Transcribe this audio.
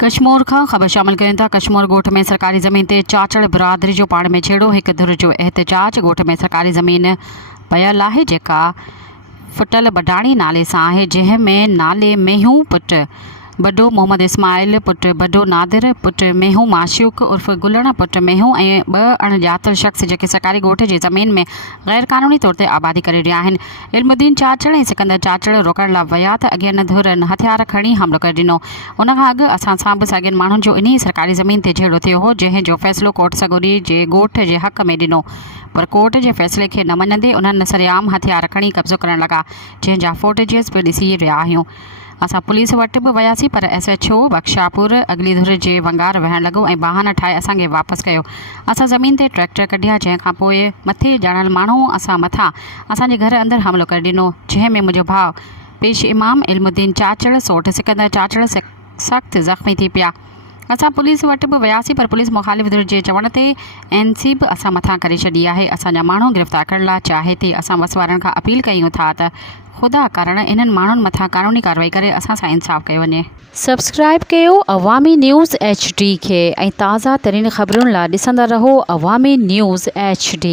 कश्मीर खां ख़बर शामिल कयूं था। कश्मीर ॻोठ में सरकारी ज़मीन ते चाचड़ बिरादरी जो पाण में छेड़ो। हिक धुर जो एहतजाज। ॻोठ में सरकारी ज़मीन पयल आहे जेका फुटल बडाणी नाले सां आहे, जंहिंमें नाले मेहू पुट बडो मोहम्मद इस्माइल पुट बडो नादिर पुट मेहू माशूक उर्फ़ गुलण पुट मेहू ऐं ॿ अणॼातल शख़्स जेके सरकारी ॻोठ जी ज़मीन में गैर क़ानूनी तौर ते आबादी करे रहिया आहिनि। इल्मुद्दीन चाचड़ ऐं सिकंदर चाचड़ रोकण लाइ विया त अॻे इन धुरनि हथियार खणी हमिलो करे ॾिनो। उन खां अॻु असां सां बि साॻियनि माण्हुनि जो इन्ही सरकारी ज़मीन ते झेड़ो थियो हो, जंहिं जो फ़ैसिलो कोर्ट सगोरी जे ॻोठ जे हक़ में ॾिनो, पर कोर्ट जे फ़ैसिले खे न मञंदे उन्हनि सरेआम हथियार खणी कब्ज़ो करण लॻा, जंहिंजा फोटेजेस बि ॾिसी रहिया आहियूं। असां पुलिस वटि बि वियासीं, पर SHO बख्शापुर अगली धुर जे वंगार वहण लॻो ऐं बहाना ठाहे असांखे वापसि कयो। असां ज़मीन ते ट्रैक्टर कढिया, जंहिंखां पोइ मथे ॼाणल माण्हू असां मथां असांजे घर अंदरि हमिलो करे ॾिनो, जंहिंमें मुंहिंजो भाउ पेश इमाम इल्मुद्दीन चाचड़ सोठ सिकंदर चाचड़ सख़्तु ज़ख़्मी थी पिया। असां पुलिस वटि बि वियासीं, पर पुलिस मुख़ालिफ़ धुर जे चवण ते NC बि असां मथां करे छॾी आहे। असांजा माण्हू गिरफ़्तार करण लाइ चाहे थी। असां वस वारनि खां अपील कयूं था त ख़ुदा करण इन्हनि माण्हुनि मथां क़ानूनी कार्रवाई करे असां सां इंसाफ़ कयो वञे। सब्सक्राइब कयो अवामी न्यूज़ HD खे ऐं ताज़ा तरीन ख़बरुनि लाइ ॾिसंदा रहो अवामी न्यूज़ HD।